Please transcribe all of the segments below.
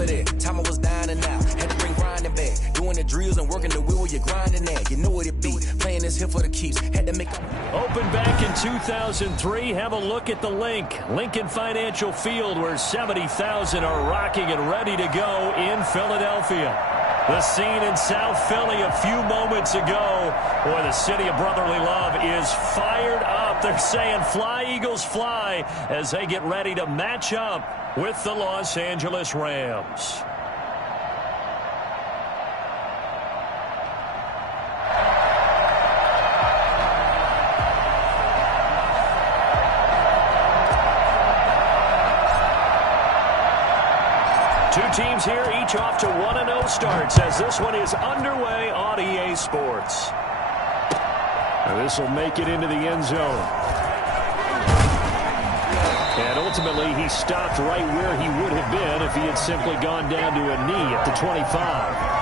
for that. Time I was down and out. Had to bring grinding back. Doing the drills and working the wheel where you're grinding at. You know what it be. Playing this here for the keeps. Had to make... Opened back in 2003. Have a look at the link. Lincoln Financial Field, where 70,000 are rocking and ready to go in Philadelphia. The scene in South Philly a few moments ago. Boy, the city of brotherly love is fired up. They're saying fly, Eagles, fly, as they get ready to match up with the Los Angeles Rams. Two teams here, each off to 1-0 starts as this one is underway on EA Sports. This will make it into the end zone. And ultimately, he stopped right where he would have been if he had simply gone down to a knee at the 25.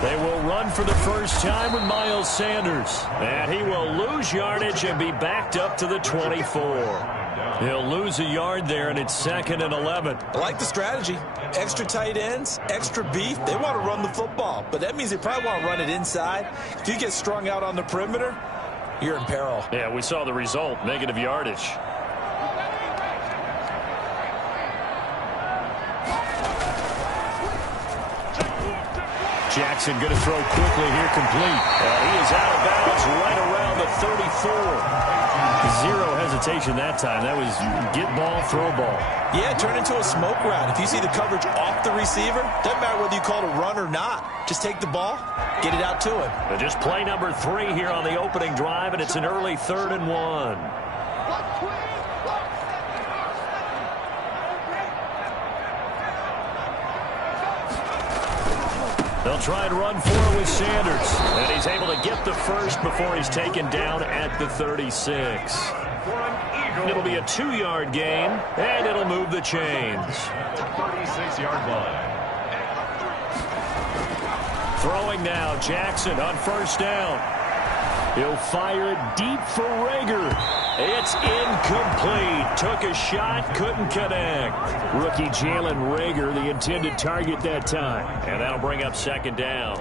They will run for the first time with Miles Sanders. And he will lose yardage and be backed up to the 24. He'll lose a yard there, and it's 2nd and 11. I like the strategy. Extra tight ends, extra beef. They want to run the football, but that means they probably want to run it inside. If you get strung out on the perimeter, you're in peril. Yeah, we saw the result, negative yardage. Jackson going to throw quickly here, complete. He is out of bounds right around the 34. Zero hesitation that time. That was get ball, throw ball. Yeah, turn into a smoke route. If you see the coverage off the receiver, doesn't matter whether you call it a run or not. Just take the ball, get it out to him. But just play number 3 here on the opening drive, and it's an early 3rd and 1. They'll try and run for it with Sanders. And he's able to get the first before he's taken down at the 36. It'll be a 2-yard gain, and it'll move the chains. 36-yard line. Throwing now, Jackson on first down. He'll fire it deep for Rager. It's incomplete. Took a shot, couldn't connect. Rookie Jalen Rager, the intended target that time. And that'll bring up 2nd down.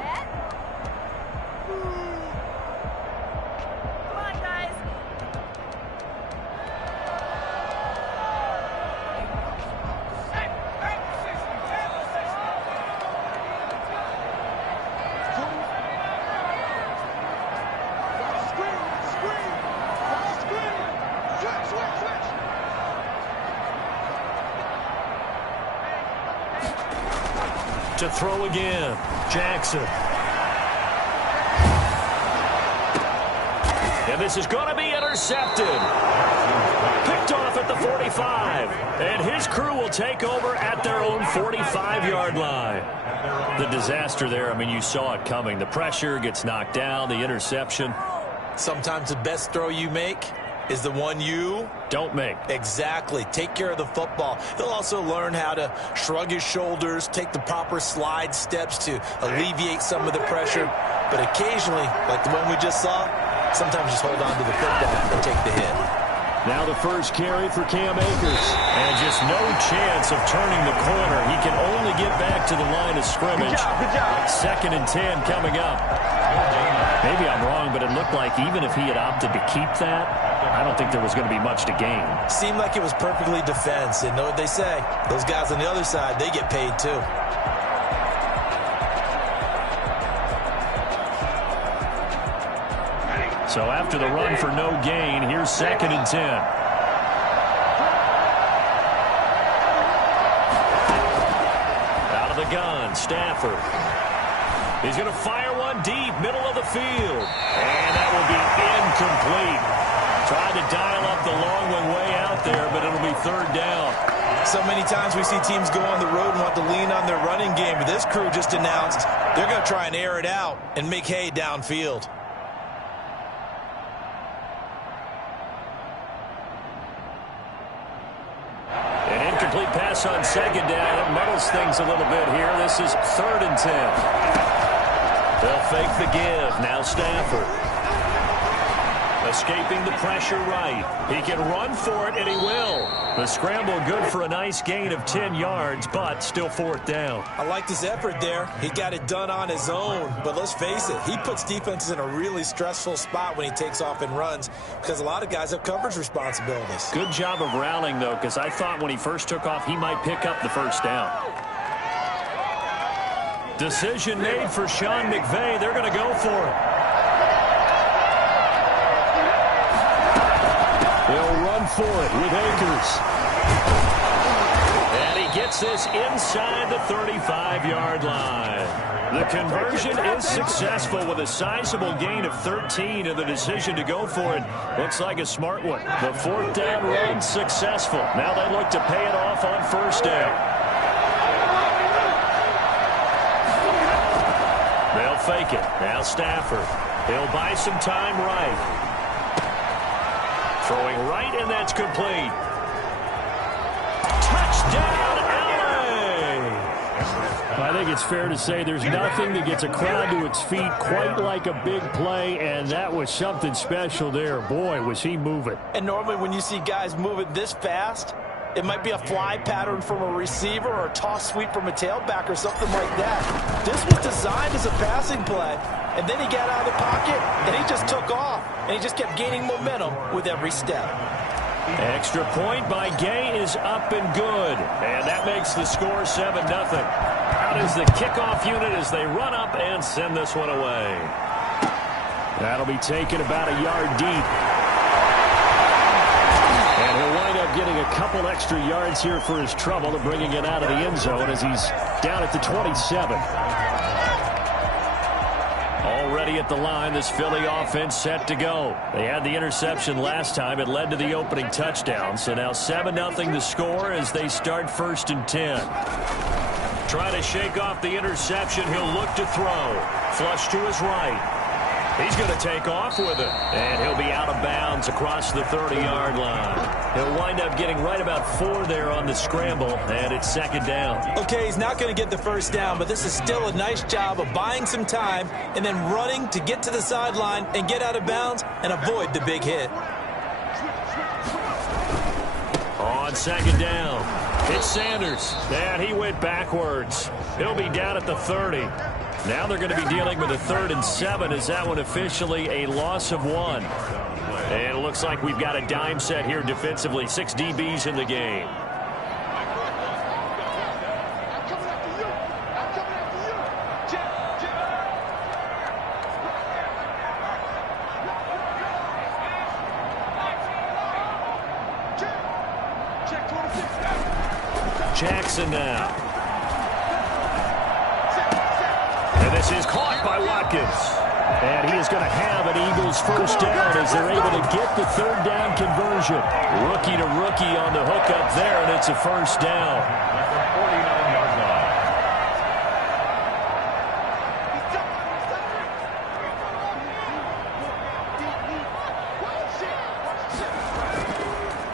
To throw again, Jackson. And this is going to be intercepted. Picked off at the 45. And his crew will take over at their own 45-yard line. The disaster there, I mean, you saw it coming. The pressure gets knocked down, the interception. Sometimes the best throw you make is the one you don't make. Exactly. Take care of the football. He'll also learn how to shrug his shoulders, take the proper slide steps to alleviate some of the pressure. But occasionally, like the one we just saw, sometimes just hold on to the football and take the hit. Now the first carry for Cam Akers. And just no chance of turning the corner. He can only get back to the line of scrimmage. Good job. 2nd and 10 coming up. Maybe I'm wrong, but it looked like even if he had opted to keep that, I don't think there was going to be much to gain. Seemed like it was perfectly defense. And know what they say? Those guys on the other side, they get paid too. So after the run for no gain, here's 2nd and 10. Out of the gun, Stafford. He's going to fire one deep, middle of the field. And that will be incomplete. Tried to dial up the long one way out there, but it'll be 3rd down. So many times we see teams go on the road and want to lean on their running game, but this crew just announced they're going to try and air it out and make hay downfield. An Incomplete pass on second down. It muddles things a little bit here. This is 3rd and 10. They'll fake the give. Now Stafford. Escaping the pressure right. He can run for it, and he will. The scramble good for a nice gain of 10 yards, but still 4th down. I liked his effort there. He got it done on his own. But let's face it, he puts defenses in a really stressful spot when he takes off and runs because a lot of guys have coverage responsibilities. Good job of rallying, though, because I thought when he first took off, he might pick up the 1st down. Decision made for Sean McVay. They're going to go for it. They'll run for it with Akers. And he gets this inside the 35-yard line. The conversion is successful with a sizable gain of 13, and the decision to go for it looks like a smart one. The 4th down run successful. Now they look to pay it off on 1st down. They'll fake it. Now Stafford. He'll buy some time right. Throwing right, and that's complete. Touchdown, LA! I think it's fair to say there's nothing that gets a crowd to its feet quite like a big play, and that was something special there. Boy, was he moving. And normally when you see guys moving this fast, it might be a fly pattern from a receiver or a toss sweep from a tailback or something like that. This was designed as a passing play, and then he got out of the pocket, and he just took off, and he just kept gaining momentum with every step. Extra point by Gay is up and good, and that makes the score 7-0. Out is the kickoff unit as they run up and send this one away. That'll be taken about a yard deep. And he'll wind up getting a couple extra yards here for his trouble of bringing it out of the end zone as he's down at the 27. Already at the line, this Philly offense set to go. They had the interception last time. It led to the opening touchdown. So now 7-0 the score as they start 1st and 10. Trying to shake off the interception. He'll look to throw. Flush to his right. He's going to take off with it. And he'll be out of bounds across the 30-yard line. He'll wind up getting right about 4 there on the scramble, and it's 2nd down. Okay, he's not going to get the 1st down, but this is still a nice job of buying some time and then running to get to the sideline and get out of bounds and avoid the big hit. On 2nd down, it's Sanders. And he went backwards. He'll be down at the 30. Now they're going to be dealing with a 3rd and 7 as that one officially a loss of 1. And it looks like we've got a dime set here defensively. 6 DBs in the game. Jackson now. And this is caught by Watkins. And he is going to have an Eagles 1st down as they're able to get the 3rd down conversion. Rookie to rookie on the hook up there, and it's a 1st down. At the 49-yard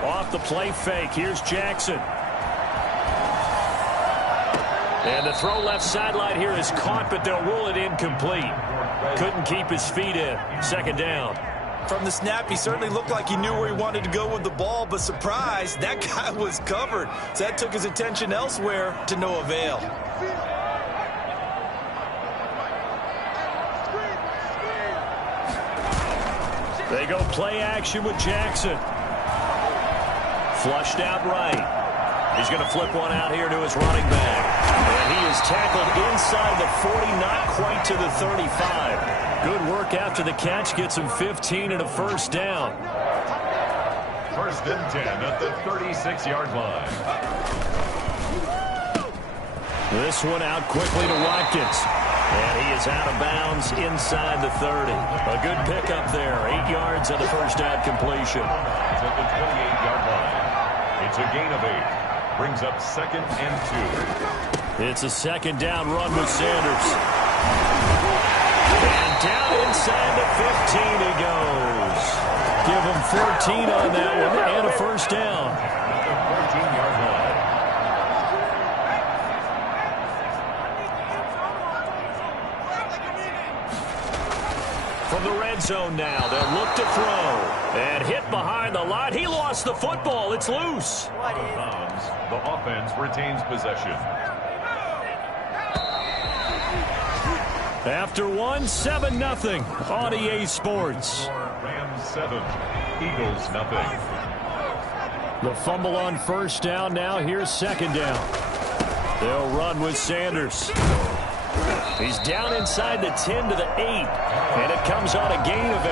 line. Off the play fake, here's Jackson. And the throw left sideline here is caught, but they'll rule it incomplete. Couldn't keep his feet in. 2nd down. From the snap, he certainly looked like he knew where he wanted to go with the ball, but surprise, that guy was covered. So that took his attention elsewhere to no avail. They go play action with Jackson. Flushed out right. He's going to flip one out here to his running back. And he is tackled inside the 40, not quite to the 35. Good work after the catch. Gets him 15 and a 1st down. 1st and 10 at the 36-yard line. This one out quickly to Watkins. And he is out of bounds inside the 30. A good pickup there. 8 yards on the 1st down completion. It's at the 28-yard line. It's a gain of 8. Brings up 2nd and 2. It's a 2nd down run with Sanders. And down inside the 15 he goes. Give him 14 on that one and a 1st down. At the 14-yard line. From the red zone now, they'll look to throw. And hit behind the line. He lost the football. It's loose. The offense retains possession. After 7-0 on EA Sports. Rams 7, Eagles nothing. The fumble on first down now. Here's second down. They'll run with Sanders. He's down inside the 10 to the 8. And it comes on a gain of 8.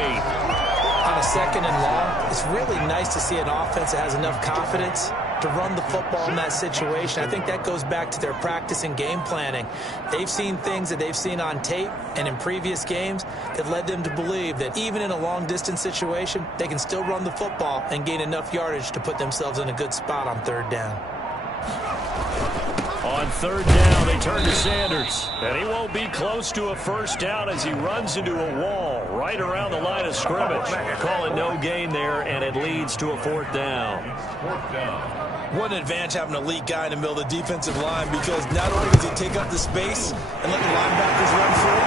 On a second and long, it's really nice to see an offense that has enough confidence to run the football in that situation. I think that goes back to their practice and game planning. They've seen things that they've seen on tape and in previous games that led them to believe that even in a long-distance situation, they can still run the football and gain enough yardage to put themselves in a good spot on third down. On third down, they turn to Sanders. And he won't be close to a first down as he runs into a wall right around the line of scrimmage. Call it no gain there, and it leads to a fourth down. What an advantage having an elite guy in the middle of the defensive line, because not only does he take up the space and let the linebackers run free,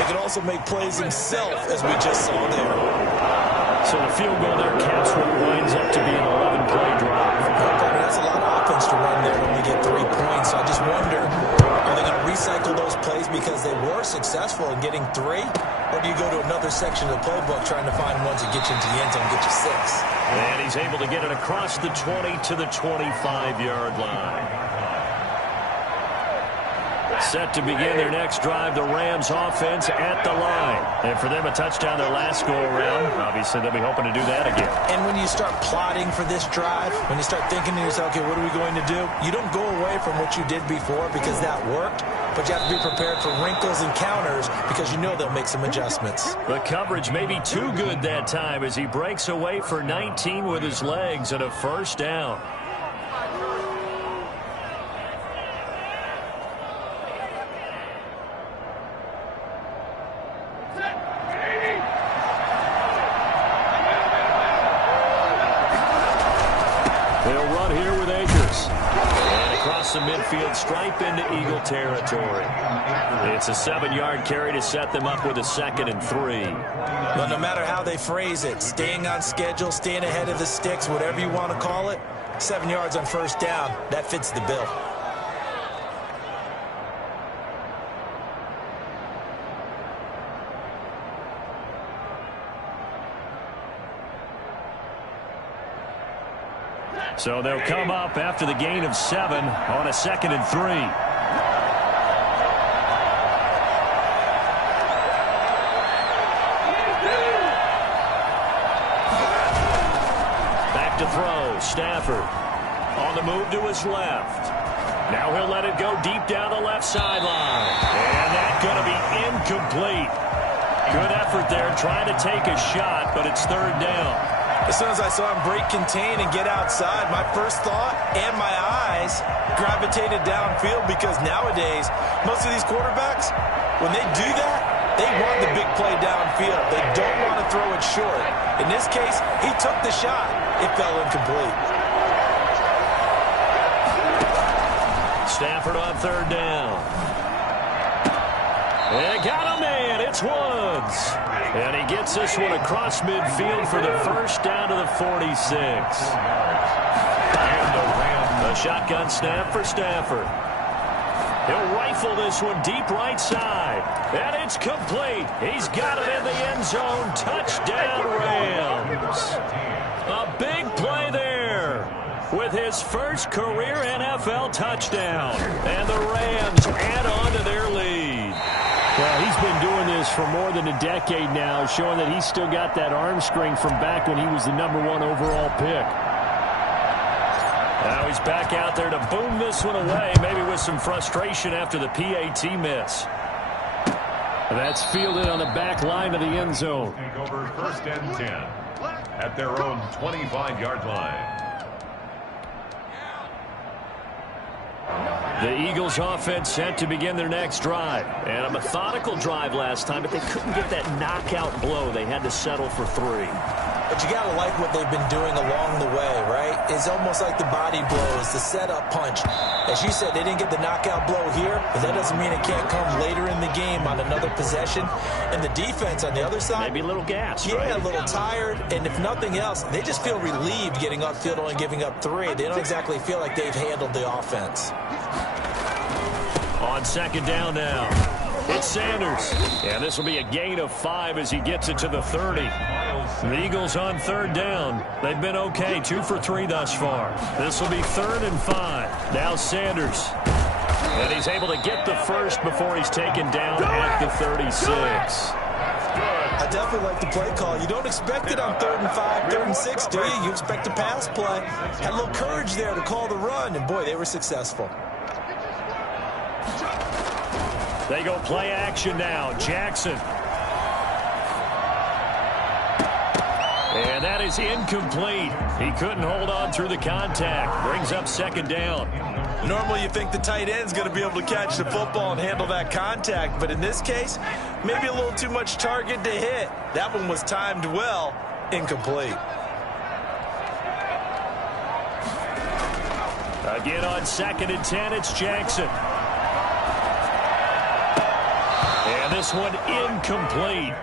he can also make plays himself, as we just saw there. So the field goal there caps what winds up to be an 11-play drive. That's a lot of offense to run there when we get 3 points. So I just wonder, are they going to recycle those plays because they were successful in getting 3? Or do you go to another section of the playbook trying to find ones that get you into the end zone, get you 6? And he's able to get it across the 20 to the 25-yard line. Set to begin their next drive, the Rams offense at the line. And for them, a touchdown their last go-around. Obviously, they'll be hoping to do that again. And when you start plotting for this drive, when you start thinking to yourself, okay, what are we going to do? You don't go away from what you did before because that worked, but you have to be prepared for wrinkles and counters because you know they'll make some adjustments. The coverage may be too good that time as he breaks away for 19 with his legs and a first down. The midfield stripe into Eagle territory. It's a 7-yard carry to set them up with a 2nd and 3. Well, no matter how they phrase it, staying on schedule, staying ahead of the sticks, whatever you want to call it, 7 yards on first down, that fits the bill. So they'll come up after the gain of 7 on a 2nd and 3. Back to throw, Stafford. On the move to his left. Now he'll let it go deep down the left sideline. And that's going to be incomplete. Good effort there trying to take a shot, but it's third down. As soon as I saw him break contain and get outside, my first thought and my eyes gravitated downfield, because nowadays, most of these quarterbacks, when they do that, they want the big play downfield. They don't want to throw it short. In this case, he took the shot. It fell incomplete. Stafford on third down. And got a man. It's Woods. And he gets this one across midfield for the first down to the 46. A shotgun snap for Stafford. He'll rifle this one deep right side. And it's complete. He's got it in the end zone. Touchdown, Rams. A big play there with his first career NFL touchdown. And the Rams add on to their lead. Well, he's been doing this for more than a decade now, showing that he's still got that arm strength from back when he was the #1 overall pick. Now he's back out there to boom this one away, maybe with some frustration after the PAT miss. That's fielded on the back line of the end zone. Take over 1st and 10 at their own 25-yard line. The Eagles offense set to begin their next drive. And a methodical drive last time, but they couldn't get that knockout blow. They had to settle for 3. But you got to like what they've been doing along the way, right? It's almost like the body blows, the setup punch. As you said, they didn't get the knockout blow here, but that doesn't mean it can't come later in the game on another possession. And the defense on the other side, maybe a little gassed, yeah, right? a little tired. And if nothing else, they just feel relieved getting upfield only giving up 3. They don't exactly feel like they've handled the offense. On second down now, it's Sanders. And this will be a gain of 5 as he gets it to the 30. The Eagles on third down. They've been okay, 2 for 3 thus far. This will be 3rd and 5. Now Sanders. And he's able to get the first before he's taken down at the 36. I definitely like the play call. You don't expect it on 3rd and 5, 3rd and 6, do you? You expect a pass play. Had a little courage there to call the run, and boy, they were successful. They go play action now. Jackson. And that is incomplete. He couldn't hold on through the contact. Brings up second down. Normally you think the tight end's going to be able to catch the football and handle that contact, but in this case, maybe a little too much target to hit. That one was timed well. Incomplete. Again on 2nd and 10, it's Jackson. And this one incomplete.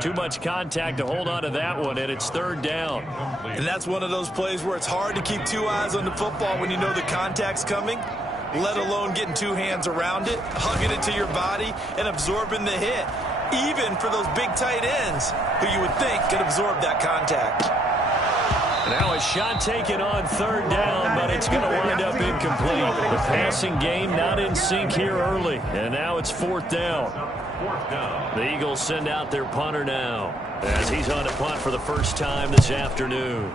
Too much contact to hold on to that one, and it's 3rd down. And that's one of those plays where it's hard to keep 2 eyes on the football when you know the contact's coming, let alone getting 2 hands around it, hugging it to your body, and absorbing the hit, even for those big tight ends who you would think could absorb that contact. Now a shot taken on 3rd down, but it's going to wind up incomplete. The passing game not in sync here early, and now it's 4th down. The Eagles send out their punter now as he's on a punt for the first time this afternoon.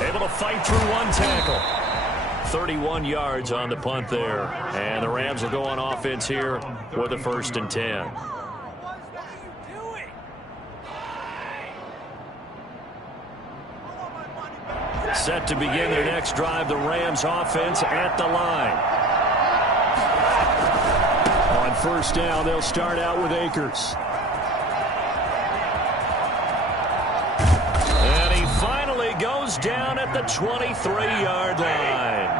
Able to fight through one tackle. 31 yards on the punt there. And the Rams will go on offense here with a 1st and 10. Set to begin their next drive, the Rams offense at the line. On 1st down, they'll start out with Akers. And he finally goes down at the 23-yard line.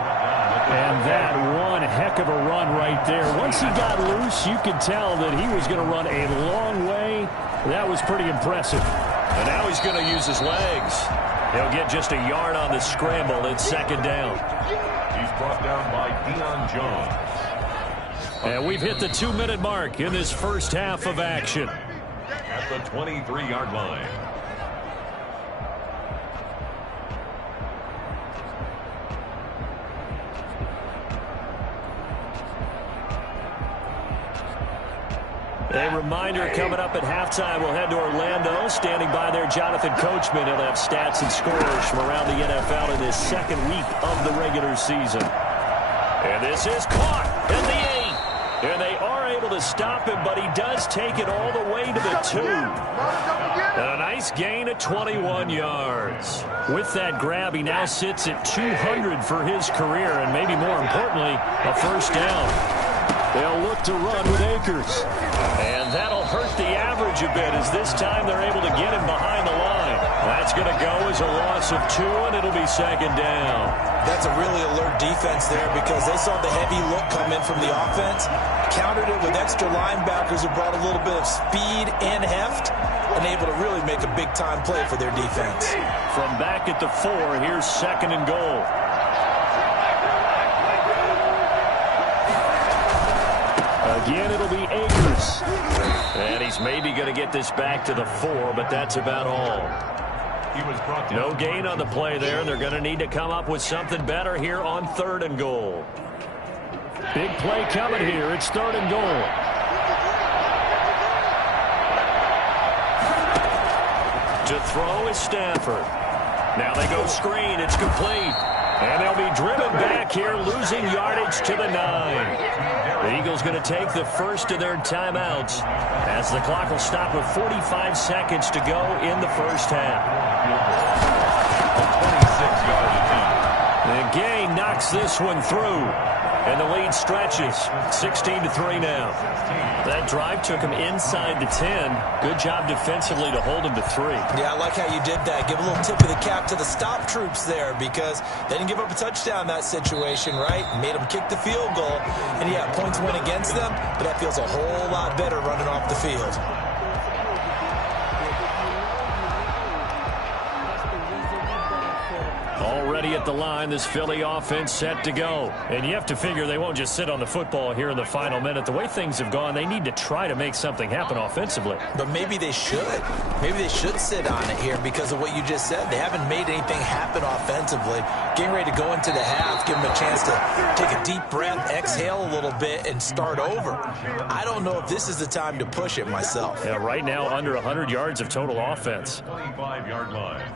And that one heck of a run right there. Once he got loose, you could tell that he was going to run a long way. That was pretty impressive. And now he's going to use his legs. He'll get just a yard on the scramble. It's 2nd down. He's brought down by Deion Jones. And we've hit the 2-minute mark in this first half of action. At the 23-yard line. A reminder coming up at halftime, we'll head to Orlando. Standing by there, Jonathan Coachman. He'll have stats and scores from around the NFL in this 2nd week of the regular season. And this is caught at the 8. And they are able to stop him, but he does take it all the way to the 2. And a nice gain of 21 yards. With that grab, he now sits at 200 for his career, and maybe more importantly, a 1st down. They'll look to run with Akers. And that'll hurt the average a bit as this time they're able to get him behind the line. That's going to go as a loss of 2, and it'll be 2nd down. That's a really alert defense there because they saw the heavy look come in from the offense, countered it with extra linebackers who brought a little bit of speed and heft, and able to really make a big-time play for their defense. From back at the 4, here's 2nd and goal. Again, it'll be Akers. And he's maybe going to get this back to the 4, but that's about all. No gain on the play there. They're going to need to come up with something better here on 3rd and goal. Big play coming here. It's 3rd and goal. To throw is Stafford. Now they go screen. It's complete. And they'll be driven back here, losing yardage to the 9. The Eagles going to take the first of their timeouts as the clock will stop with 45 seconds to go in the first half. A 26-yard attempt. The gain knocks Gets this one through. And the lead stretches. 16-3 now. That drive took him inside the 10. Good job defensively to hold him to 3. Yeah, I like how you did that. Give a little tip of the cap to the stop troops there because they didn't give up a touchdown in that situation, right? Made them kick the field goal. And, yeah, points went against them, but that feels a whole lot better running off the field. Already at the line, this Philly offense set to go. And you have to figure they won't just sit on the football here in the final minute. The way things have gone, they need to try to make something happen offensively. But maybe they should. Maybe they should sit on it here because of what you just said. They haven't made anything happen offensively. Getting ready to go into the half, give them a chance to take a deep breath, exhale a little bit, and start over. I don't know if this is the time to push it myself. Yeah, right now under 100 yards of total offense. 25-yard line.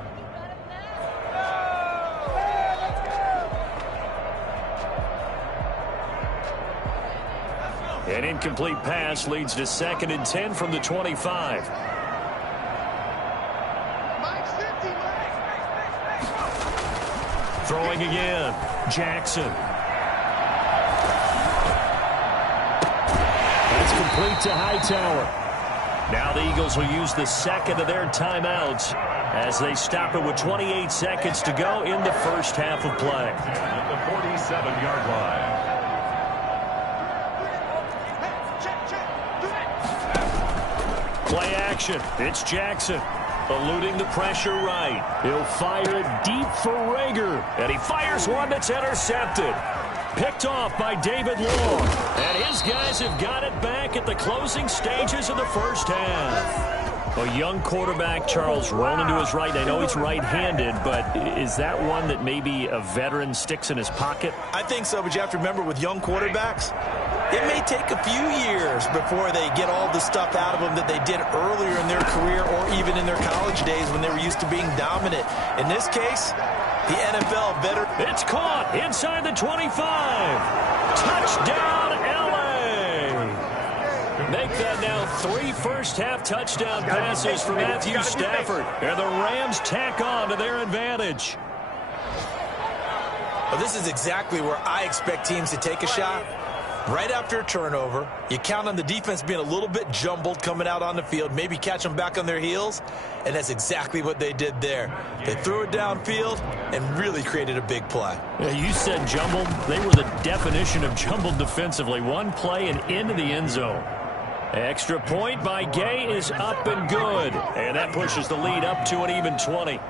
An incomplete pass leads to 2nd and 10 from the 25. Throwing again. Jackson. That's complete to Hightower. Now the Eagles will use the second of their timeouts as they stop it with 28 seconds to go in the first half of play. At the 47-yard line. Play action. It's Jackson. Eluding the pressure right. He'll fire it deep for Rager. And he fires one that's intercepted. Picked off by David Long. And his guys have got it back at the closing stages of the first half. A young quarterback, Charles, rolling to his right. I know he's right-handed, but is that one that maybe a veteran sticks in his pocket? I think so, but you have to remember with young quarterbacks, it may take a few years before they get all the stuff out of them that they did earlier in their career or even in their college days when they were used to being dominant. In this case, the NFL better. It's caught inside the 25. Touchdown, L.A. Make that now 3 first-half touchdown passes for Matthew Stafford. And the Rams tack on to their advantage. Well, this is exactly where I expect teams to take a shot. Right after a turnover, you count on the defense being a little bit jumbled coming out on the field, maybe catch them back on their heels, and that's exactly what they did there. They threw it downfield and really created a big play. Yeah, you said jumbled. They were the definition of jumbled defensively. One play and into the end zone. Extra point by Gay is up and good, and that pushes the lead up to an even 20.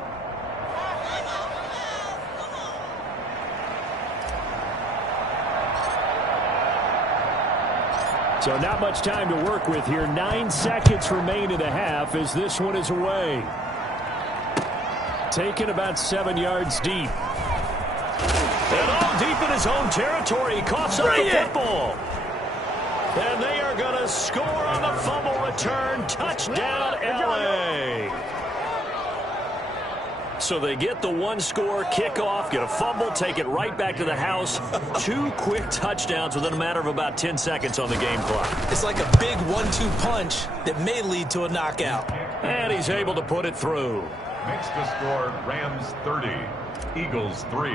So not much time to work with here. 9 seconds remain in the half as this one is away. Taken about 7 yards deep. And all deep in his own territory. He coughs up the football. And they are going to score on the fumble return. Touchdown, L.A. So they get the 1-score kickoff, get a fumble, take it right back to the house. 2 quick touchdowns within a matter of about 10 seconds on the game clock. It's like a big 1-2 punch that may lead to a knockout. And he's able to put it through. Makes the score Rams 30, Eagles 3.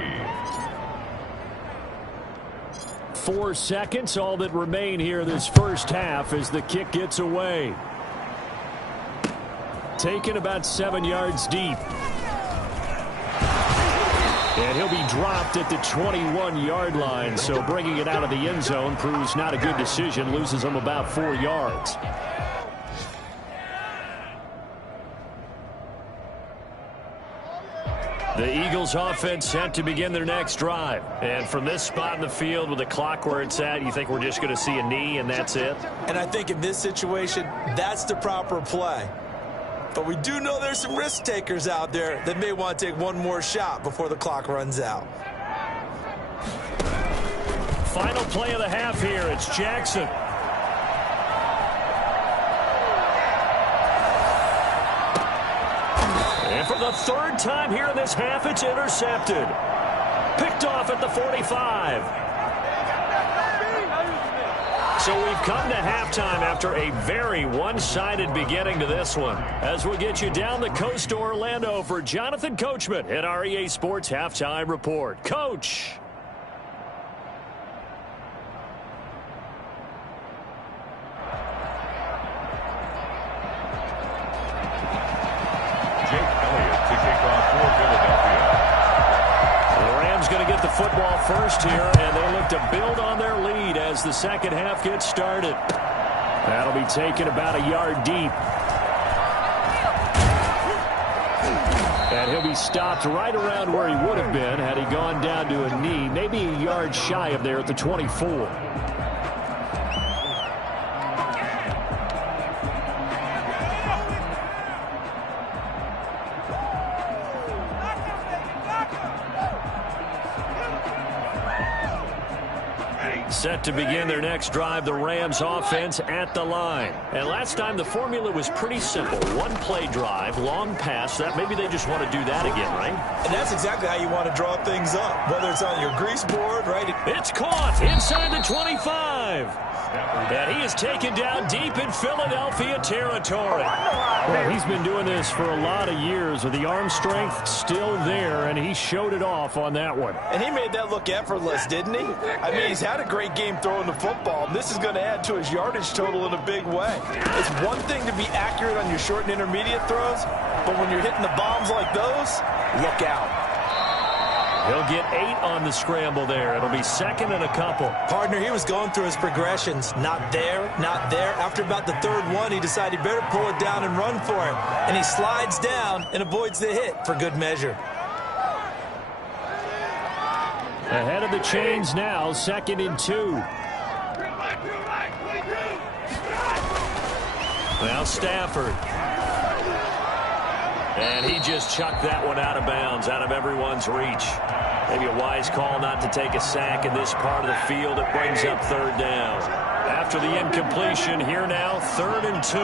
4 seconds, all that remain here this first half as the kick gets away. Taken about 7 yards deep. And he'll be dropped at the 21-yard line, so bringing it out of the end zone proves not a good decision, loses him about 4 yards. The Eagles offense set to begin their next drive. And from this spot in the field with the clock where it's at, you think we're just going to see a knee and that's it? And I think in this situation, that's the proper play. But we do know there's some risk takers out there that may want to take one more shot before the clock runs out. Final play of the half here. It's Jackson. And for the 3rd time here in this half, it's intercepted. Picked off at the 45. So we've come to halftime after a very one-sided beginning to this one. As we'll get you down the coast to Orlando for Jonathan Coachman at our EA Sports Halftime Report. Coach. with the football first here, and they look to build on their lead as the second half gets started. That'll be taken about a yard deep. And he'll be stopped right around where he would have been had he gone down to a knee, maybe a yard shy of there at the 24. Set to begin their next drive, the Rams offense at the line. And last time the formula was pretty simple. One play drive, long pass. That maybe they just want to do that again, right? And that's exactly how you want to draw things up, whether it's on your grease board, right? It's caught inside the 25. And he is taken down deep in Philadelphia territory. Well, he's been doing this for a lot of years with the arm strength still there, and he showed it off on that one. And he made that look effortless, didn't he? I mean, he's had a great game throwing the football, and this is going to add to his yardage total in a big way. It's one thing to be accurate on your short and intermediate throws, but when you're hitting the bombs like those, look out. He'll get 8 on the scramble there. It'll be second and a couple. Partner, he was going through his progressions. Not there, not there. After about the third one, he decided he better pull it down and run for it. And he slides down and avoids the hit for good measure. Ahead of the chains now, 2nd and 2. Now Stafford. And he just chucked that one out of bounds, out of everyone's reach. Maybe a wise call not to take a sack in this part of the field. It brings up 3rd down. After the incompletion, here now, 3rd and 2.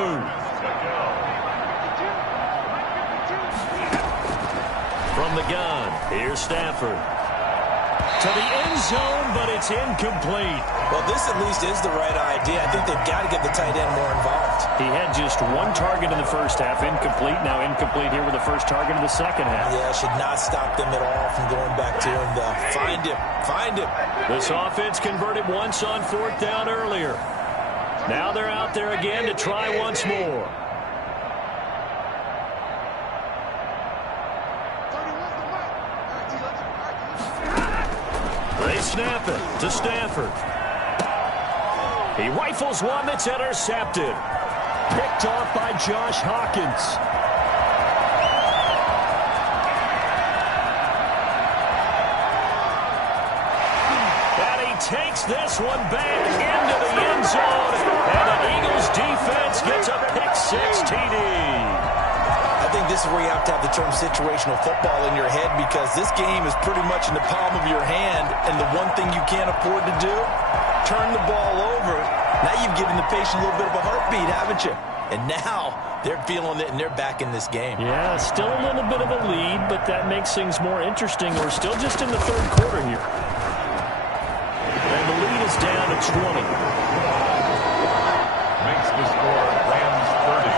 From the gun, here's Stafford. To the end zone, but it's incomplete. Well, this at least is the right idea. I think they've got to get the tight end more involved. He had just 1 target in the first half, incomplete. Now incomplete here with the first target in the second half. Yeah, should not stop them at all from going back to him, though. Find him. Find him. This offense converted once on 4th down earlier. Now they're out there again to try once more. They snap it to Stafford. He rifles one that's intercepted. Picked off by Josh Hawkins. And he takes this one back into the end zone. And the Eagles defense gets a pick-6 TD. I think this is where you have to have the term situational football in your head, because this game is pretty much in the palm of your hand, and the one thing you can't afford to do, turn the ball over. Now you've given the patient a little bit of a heartbeat, haven't you? And now they're feeling it, and they're back in this game. Yeah, still a little bit of a lead, but that makes things more interesting. We're still just in the 3rd quarter here. And the lead is down to 20. Makes the score Rams 30,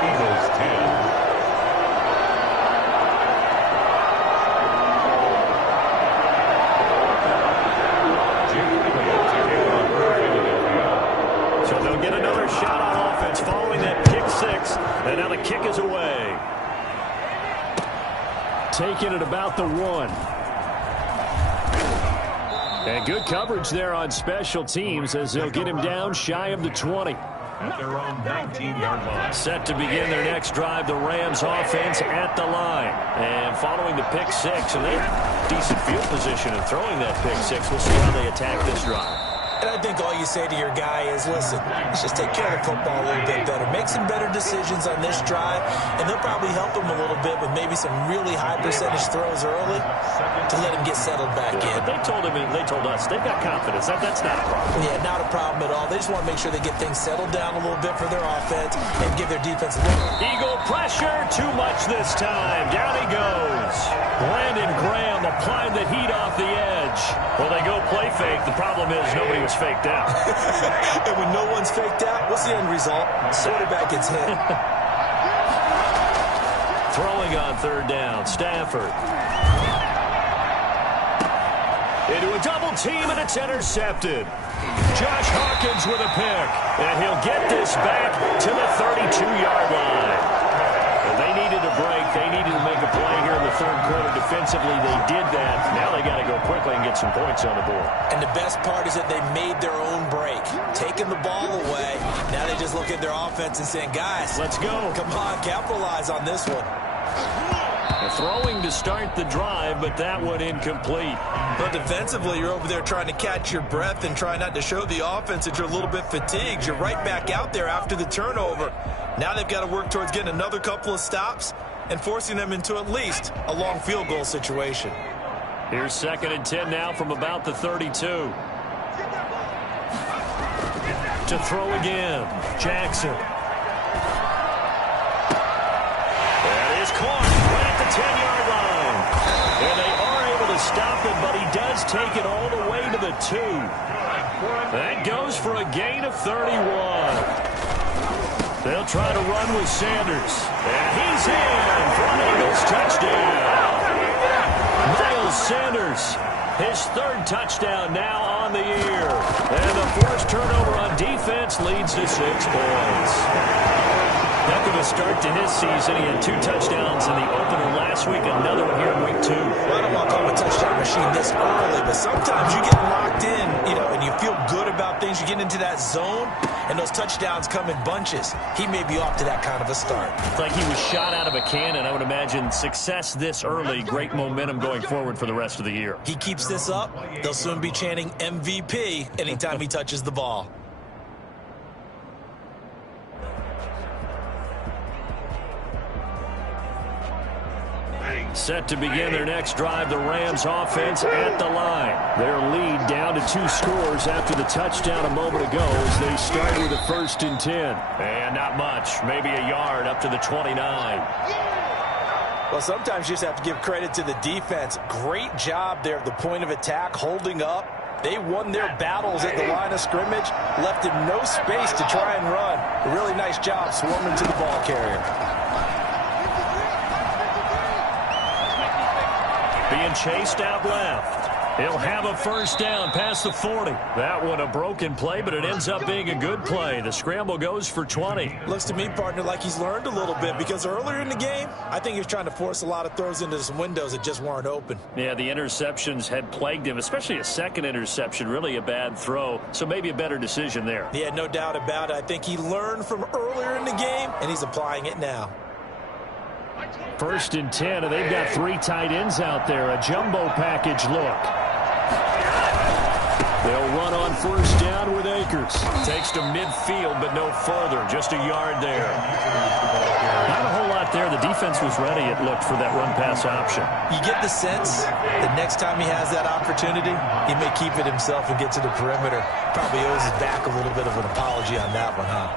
Eagles 10. Get another shot on offense following that pick-6, and now the kick is away. Taking it about the 1. And good coverage there on special teams as they'll get him down shy of the 20. At their own 19-yard line. Set to begin their next drive, the Rams offense at the line. And following the pick-6, and they have decent field position in throwing that pick-6. We'll see how they attack this drive. And I think all you say to your guy is, listen, let's just take care of the football a little bit better. Make some better decisions on this drive, and they'll probably help him a little bit with maybe some really high percentage throws early to let him get settled back in. But they told us they've got confidence. That's not a problem. Yeah, not a problem at all. They just want to make sure they get things settled down a little bit for their offense and give their defense a little. Eagle pressure, too much this time. Down he goes. Brandon Graham applied the heat off the edge. Well, they go play fake. The problem is nobody was faked out. And when no one's faked out, what's the end result? Quarterback gets hit. Throwing on 3rd down, Stafford. Into a double team, and it's intercepted. Josh Hawkins with a pick, and he'll get this back to the 32-yard line. And they needed a break. They needed to make a play here in the third quarter defensively, they did that. Now they got to go quickly and get some points on the board. And the best part is that they made their own break, taking the ball away. Now they just look at their offense and saying, guys, let's go. Come on, capitalize on this one. Throwing to start the drive, but that one incomplete. But defensively, you're over there trying to catch your breath and try not to show the offense that you're a little bit fatigued. You're right back out there after the turnover. Now they've got to work towards getting another couple of stops and forcing them into at least a long field goal situation. Here's 2nd and 10 now from about the 32. To throw again, Jackson. That is caught right at the 10-yard line. And they are able to stop him, but he does take it all the way to the 2. That goes for a gain of 31. They'll try to run with Sanders. And he's in for an Eagles touchdown. Miles Sanders, his 3rd touchdown now on the year. And the first turnover on defense leads to 6 points. Heck of a start to his season. He had 2 touchdowns in the opener last week, another one here in week 2. Well, I don't want to call him a touchdown machine this early, but sometimes you get locked in, and you feel good about things. You get into that zone, and those touchdowns come in bunches. He may be off to that kind of a start. It's like he was shot out of a cannon. I would imagine success this early, great momentum going forward for the rest of the year. He keeps this up, they'll soon be chanting MVP anytime he touches the ball. Set to begin their next drive, the Rams offense at the line. Their lead down to 2 scores after the touchdown a moment ago as they start with a 1st and 10. And not much, maybe a yard up to the 29. Well, sometimes you just have to give credit to the defense. Great job there at the point of attack, holding up. They won their battles at the line of scrimmage, left him no space to try and run. A really nice job swarming to the ball carrier. Being chased out left. He'll have a 1st down past the 40. That one a broken play, but it ends up being a good play. The scramble goes for 20. Looks to me, partner, like he's learned a little bit because earlier in the game, I think he was trying to force a lot of throws into some windows that just weren't open. Yeah, the interceptions had plagued him, especially a 2nd interception, really a bad throw. So maybe a better decision there. Yeah, no doubt about it. I think he learned from earlier in the game, and he's applying it now. 1st and 10, and they've got 3 tight ends out there. A jumbo package look. They'll run on 1st down with Akers. Takes to midfield, but no further. Just a yard there. Not a whole lot there. The defense was ready, it looked, for that run-pass option. You get the sense that next time he has that opportunity, he may keep it himself and get to the perimeter. Probably owes his back a little bit of an apology on that one, huh?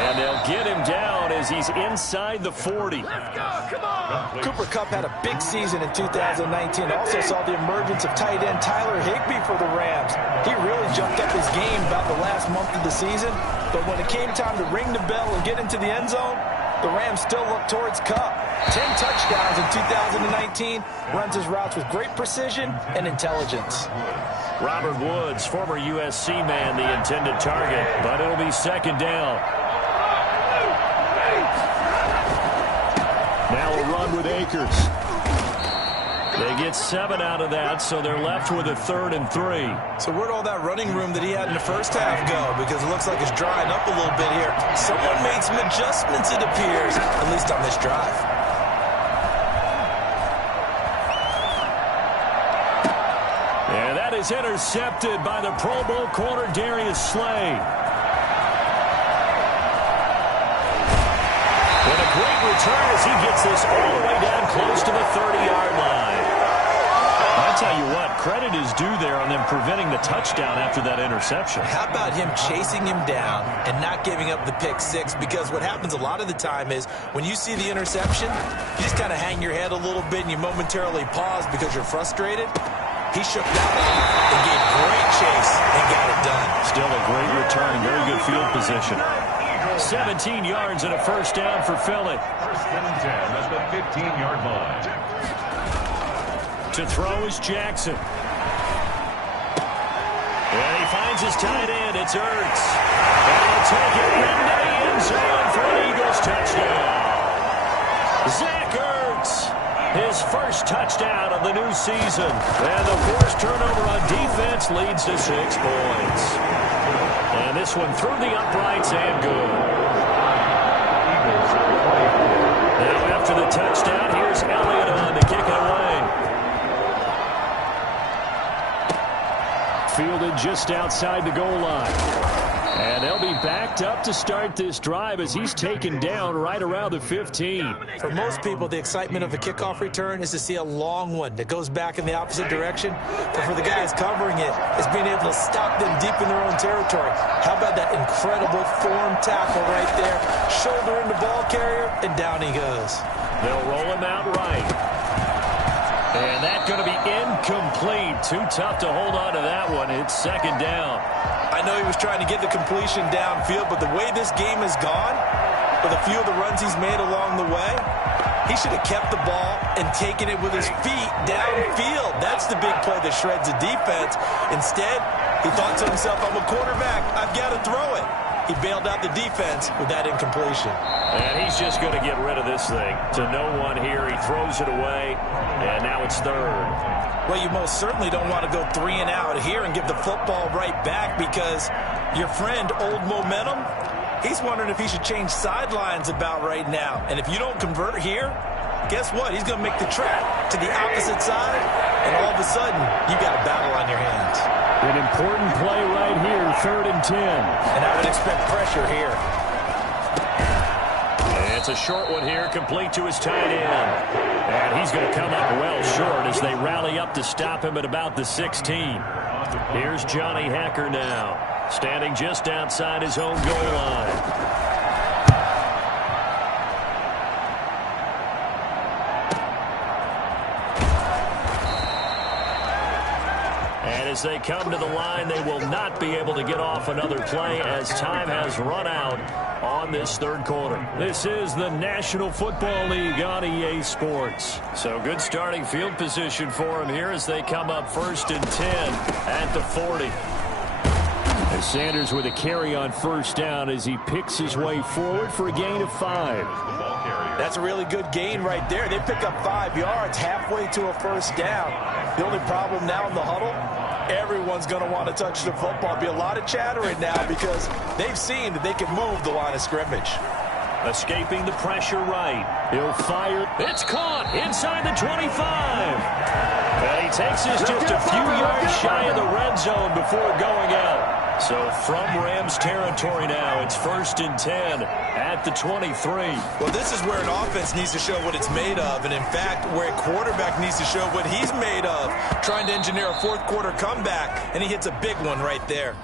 And they'll get him down as he's inside the 40. Let's go, come on! Cooper Kupp had a big season in 2019. Also saw the emergence of tight end Tyler Higbee for the Rams. He really jumped up his game about the last month of the season. But when it came time to ring the bell and get into the end zone, the Rams still looked towards Kupp. 10 touchdowns in 2019. Runs his routes with great precision and intelligence. Robert Woods, former USC man, the intended target. But it'll be 2nd down. Now a run with Akers. They get 7 out of that, so they're left with a 3rd and 3. So where'd all that running room that he had in the first half go? Because it looks like it's drying up a little bit here. Someone made some adjustments, it appears, at least on this drive. And that is intercepted by the Pro Bowl corner Darius Slay. Great return as he gets this all the way down close to the 30-yard line. I tell you what, credit is due there on them preventing the touchdown after that interception. How about him chasing him down and not giving up the pick 6? Because what happens a lot of the time is when you see the interception, you just kind of hang your head a little bit and you momentarily pause because you're frustrated. He shook that off and gave great chase and got it done. Still a great return, very good field position. 17 yards and a 1st down for Philly. 1st and 10 at the 15-yard line. To throw is Jackson. And he finds his tight end. It's Ertz. And he'll take it into the end zone for an Eagles touchdown. Zach Ertz, his first touchdown of the new season. And the forced turnover on defense leads to 6 points. And this one through the uprights and good. Now after the touchdown, here's Elliott on to kick it away. Fielded just outside the goal line. And they'll be backed up to start this drive as he's taken down right around the 15. For most people, the excitement of a kickoff return is to see a long one that goes back in the opposite direction. But for the guys covering it, it's being able to stop them deep in their own territory. How about that incredible form tackle right there? Shoulder in the ball carrier, and down he goes. They'll roll him out right. And that's going to be incomplete. Too tough to hold on to that one. It's second down. I know he was trying to get the completion downfield, but the way this game has gone, with a few of the runs he's made along the way, he should have kept the ball and taken it with his feet downfield. That's the big play that shreds the defense. Instead, he thought to himself, I'm a quarterback, I've got to throw it. He bailed out the defense with that incompletion. And he's just going to get rid of this thing. To no one here, he throws it away, and now it's third. Well, you most certainly don't want to go 3 and out here and give the football right back because your friend, Old Momentum, he's wondering if he should change sidelines about right now. And if you don't convert here, guess what? He's going to make the track to the opposite side, and all of a sudden, you got a battle on your hands. An important play right here, 3rd and 10. And I would expect pressure here. It's a short one here, complete to his tight end. And he's going to come up well short as they rally up to stop him at about the 16. Here's Johnny Hacker now, standing just outside his own goal line. As they come to the line, they will not be able to get off another play as time has run out on this third quarter. This is the National Football League on EA Sports. So good starting field position for him here as they come up 1st and 10 at the 40. As Sanders with a carry on first down as he picks his way forward for a gain of 5. That's a really good gain right there. They pick up 5 yards halfway to a first down. The only problem now in the huddle, everyone's going to want to touch the football. Be a lot of chattering now because they've seen that they can move the line of scrimmage. Escaping the pressure right. He'll fire. It's caught inside the 25. And he takes us just a few yards shy of the red zone before going out. So from Rams territory now, it's 1st and 10 at the 23. Well, this is where an offense needs to show what it's made of. And in fact, where a quarterback needs to show what he's made of. Trying to engineer a 4th quarter comeback, and he hits a big one right there.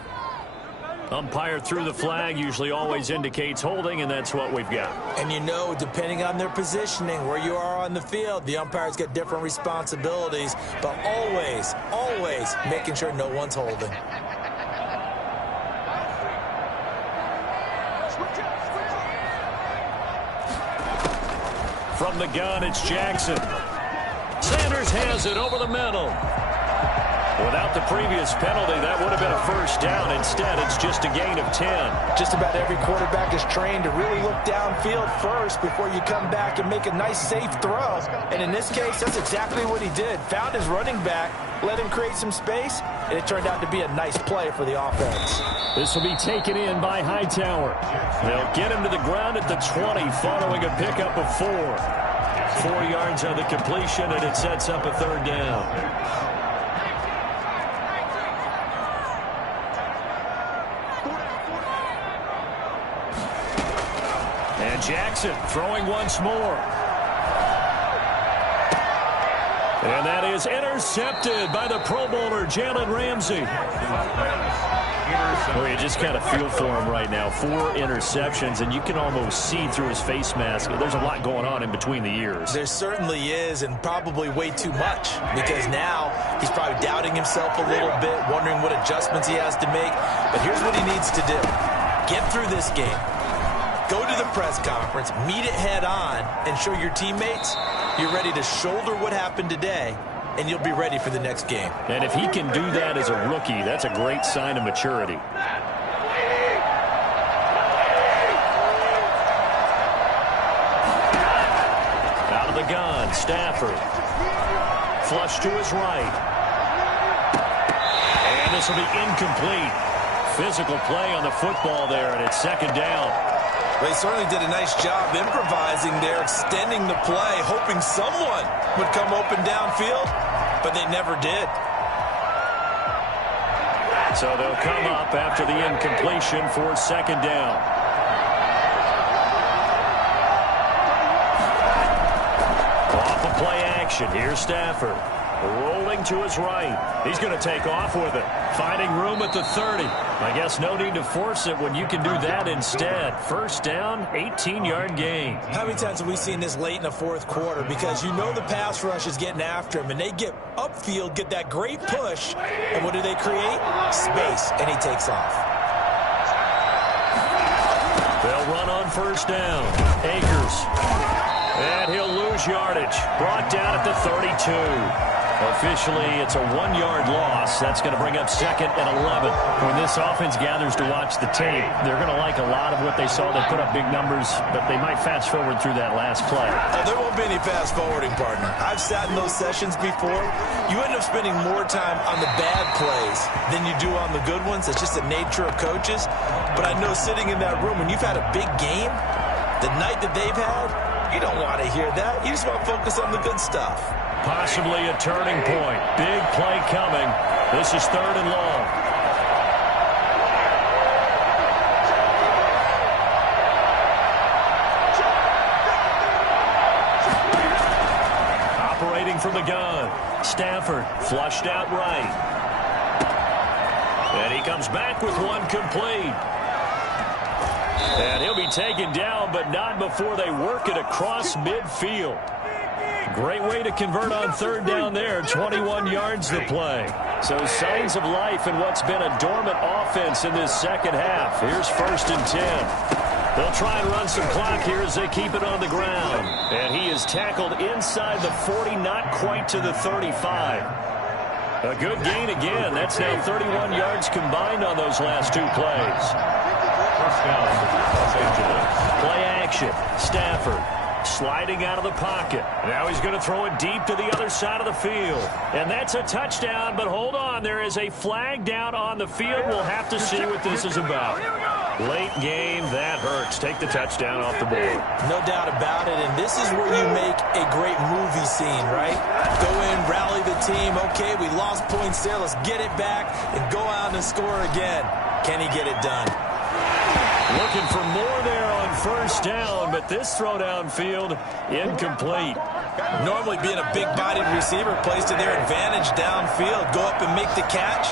Umpire threw the flag, usually always indicates holding, and that's what we've got. And you know, depending on their positioning, where you are on the field, the umpires get different responsibilities, but always, always making sure no one's holding. From the gun, it's Jackson. Sanders has it over the middle. Without the previous penalty, that would have been a first down. Instead, it's just a gain of 10. Just about every quarterback is trained to really look downfield first before you come back and make a nice, safe throw. And in this case, that's exactly what he did. Found his running back, let him create some space, and it turned out to be a nice play for the offense. This will be taken in by Hightower. They'll get him to the ground at the 20 following a pickup of 4. 4 yards on the completion, and it sets up a 3rd down. And Jackson throwing once more. And that is intercepted by the Pro Bowler, Jalen Ramsey. Well, you just kind of feel for him right now. 4 interceptions, and you can almost see through his face mask. There's a lot going on in between the ears. There certainly is, and probably way too much, because now he's probably doubting himself a little bit, wondering what adjustments he has to make. But here's what he needs to do. Get through this game. Go to the press conference, meet it head on, and show your teammates you're ready to shoulder what happened today, and you'll be ready for the next game. And if he can do that as a rookie, that's a great sign of maturity. Stafford. Flush to his right. And this will be incomplete. Physical play on the football there, and it's second down. They certainly did a nice job improvising there, extending the play, hoping someone would come open downfield, but they never did. So they'll come up after the incompletion for second down. Off of play action. Here's Stafford. Rolling to his right. He's going to take off with it. Finding room at the 30. I guess no need to force it when you can do that instead. First down, 18-yard gain. How many times have we seen this late in the fourth quarter? Because you know the pass rush is getting after him, and they get upfield, get that great push, and what do they create? Space, and he takes off. They'll run on first down. Akers. And he'll lose yardage. Brought down at the 32. Officially, it's a 1-yard loss. That's going to bring up second and 11. When this offense gathers to watch the tape, they're going to like a lot of what they saw. They put up big numbers, but they might fast forward through that last play. Oh, there won't be any fast forwarding, partner. I've sat in those sessions before. You end up spending more time on the bad plays than you do on the good ones. It's just the nature of coaches. But I know sitting in that room, when you've had a big game, the night that they've had, you don't want to hear that. You just want to focus on the good stuff. Possibly a turning point. Big play coming. This is third and long. Operating from the gun. Stafford flushed out right. And he comes back with one complete. And he'll be taken down, but not before they work it across midfield. Great way to convert on third down there. 21 yards to play. So signs of life in what's been a dormant offense in this second half. Here's first and 10. They'll try and run some clock here as they keep it on the ground. And he is tackled inside the 40, not quite to the 35. A good gain again. That's now 31 yards combined on those last two plays. First down, Los Angeles. Play action. Stafford. Sliding out of the pocket. Now he's going to throw it deep to the other side of the field. And that's a touchdown, but hold on. There is a flag down on the field. We'll have to see what this is about. Late game, that hurts. Take the touchdown off the board. No doubt about it, and this is where you make a great movie scene, right? Go in, rally the team. Okay, we lost points there. Let's get it back and go out and score again. Can he get it done? Looking for more there on first down, but this throw downfield, incomplete. Normally being a big-bodied receiver plays to their advantage downfield. Go up and make the catch,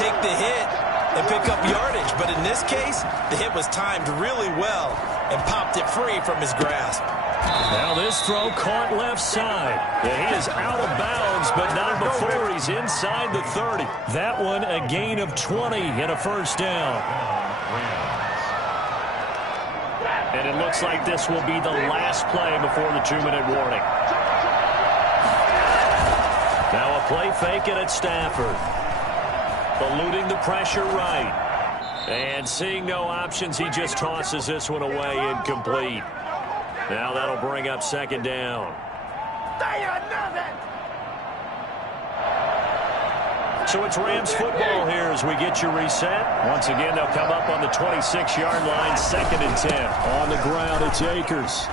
take the hit, and pick up yardage. But in this case, the hit was timed really well and popped it free from his grasp. Now this throw caught left side. Yeah, he is out of bounds, but not before he's inside the 30. That one a gain of 20 and a first down. And it looks like this will be the last play before the 2-minute warning. Now a play fake and it's Stafford. Eluding the pressure right. And seeing no options, he just tosses this one away incomplete. Now that'll bring up second down. So it's Rams football here as we get you reset. Once again, they'll come up on the 26-yard line, second and 10. On the ground, it's Akers.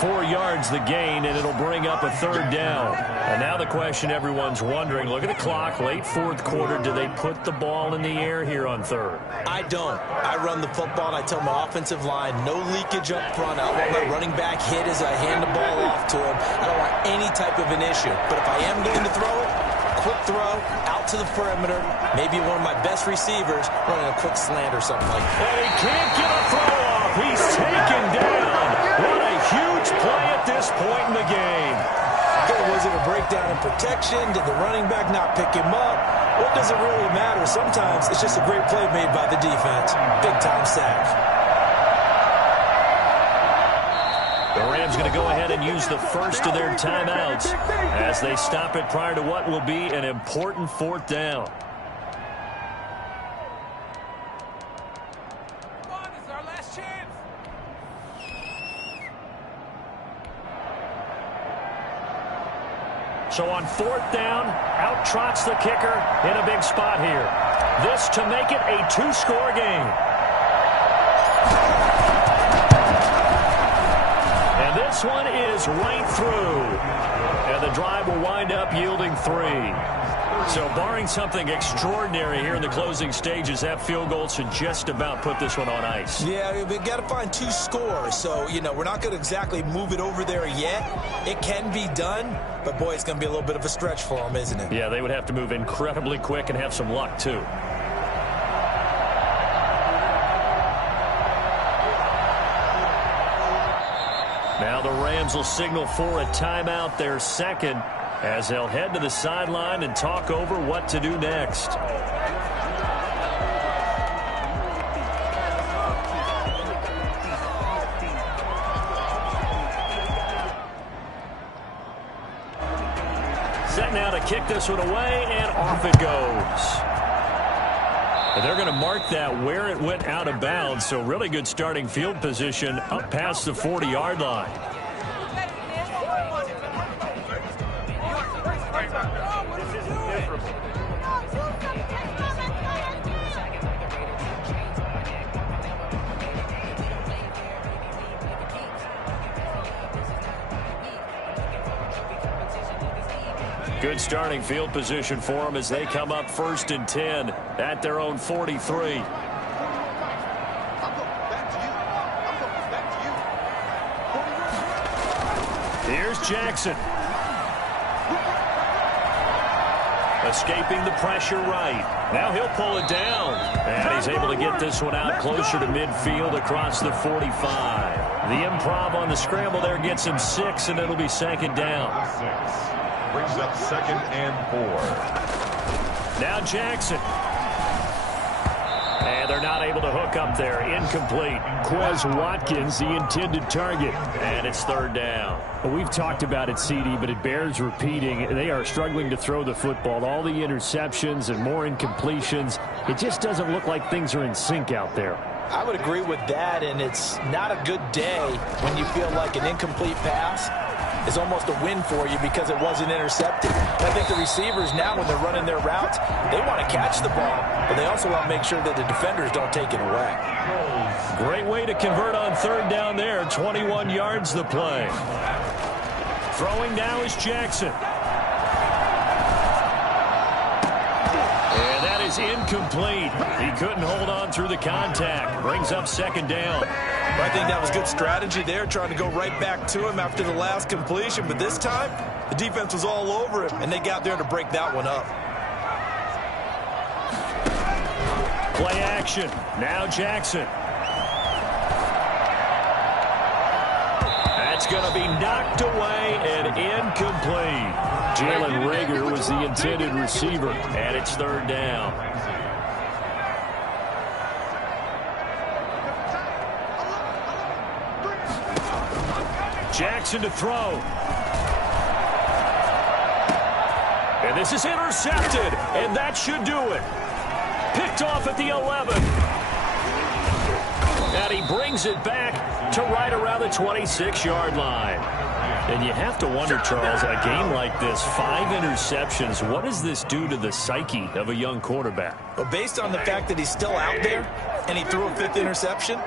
4 yards the gain, and it'll bring up a third down. And now the question everyone's wondering, look at the clock, late fourth quarter, do they put the ball in the air here on third? I don't. I run the football, and I tell my offensive line, no leakage up front. I don't want my running back hit as I hand the ball off to him. I don't want any type of an issue. But if I am going to throw it, quick throw, out to the perimeter, maybe one of my best receivers running a quick slant or something like that. And he can't get a throw off. He's taken down. What a huge play at this point in the game. Was it a breakdown in protection? Did the running back not pick him up? What does it really matter? Sometimes it's just a great play made by the defense. Big-time sack. The Rams going to go ahead and use the first of their timeouts as they stop it prior to what will be an important fourth down. So on 4th down, out trots the kicker in a big spot here. This to make it a 2-score game. And this one is right through. And the drive will wind up yielding 3. So barring something extraordinary here in the closing stages, that field goal should just about put this one on ice. Yeah, we've got to find 2 scores. So, we're not going to exactly move it over there yet. It can be done, but, boy, it's going to be a little bit of a stretch for them, isn't it? Yeah, they would have to move incredibly quick and have some luck, too. Now the Rams will signal for a timeout, their second, as they'll head to the sideline and talk over what to do next. Set now to kick this one away, and off it goes. And they're going to mark that where it went out of bounds, so really good starting field position up past the 40-yard line. Good starting field position for them as they come up 1st and 10 at their own 43. Here's Jackson. Escaping the pressure right. Now he'll pull it down. And he's able to get this one out closer to midfield across the 45. The improv on the scramble there gets him 6, and it'll be 2nd down. Brings up 2nd and 4. Now Jackson. And they're not able to hook up there. Incomplete. Quez Watkins, the intended target. And it's 3rd down. Well, we've talked about it, CD, but it bears repeating. They are struggling to throw the football. All the interceptions and more incompletions. It just doesn't look like things are in sync out there. I would agree with that, and it's not a good day when you feel like an incomplete pass is almost a win for you because it wasn't intercepted. I think the receivers now, when they're running their routes, they want to catch the ball, but they also want to make sure that the defenders don't take it away. Great way to convert on 3rd down there. 21 yards the play. Throwing now is Jackson. And that is incomplete. He couldn't hold on through the contact. Brings up 2nd down. I think that was good strategy there, trying to go right back to him after the last completion. But this time, the defense was all over him, and they got there to break that one up. Play action. Now Jackson. That's going to be knocked away and incomplete. Jalen Reagor was the intended receiver, and it's 3rd down. Jackson to throw. And this is intercepted, and that should do it. Picked off at the 11. And he brings it back to right around the 26-yard line. And you have to wonder, Charles, in a game like this, 5 interceptions, what does this do to the psyche of a young quarterback? But based on the fact that he's still out there and he threw a 5th interception,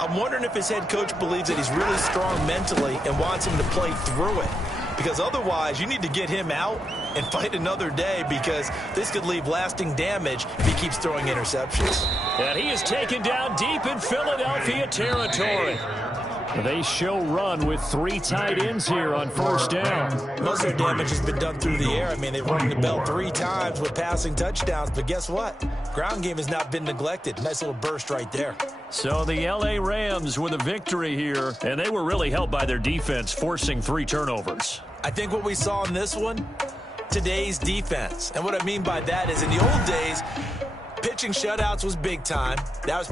I'm wondering if his head coach believes that he's really strong mentally and wants him to play through it. Because otherwise, you need to get him out and fight another day, because this could leave lasting damage if he keeps throwing interceptions. And he is taken down deep in Philadelphia territory. They show run with 3 tight ends here on 1st down. Most of the damage has been done through the air. I mean, they've rung the bell 3 times with passing touchdowns. But guess what? Ground game has not been neglected. Nice little burst right there. So the L.A. Rams with a victory here, and they were really helped by their defense, forcing 3 turnovers. I think what we saw in this one, today's defense. And what I mean by that is, in the old days, pitching shutouts was big time. That was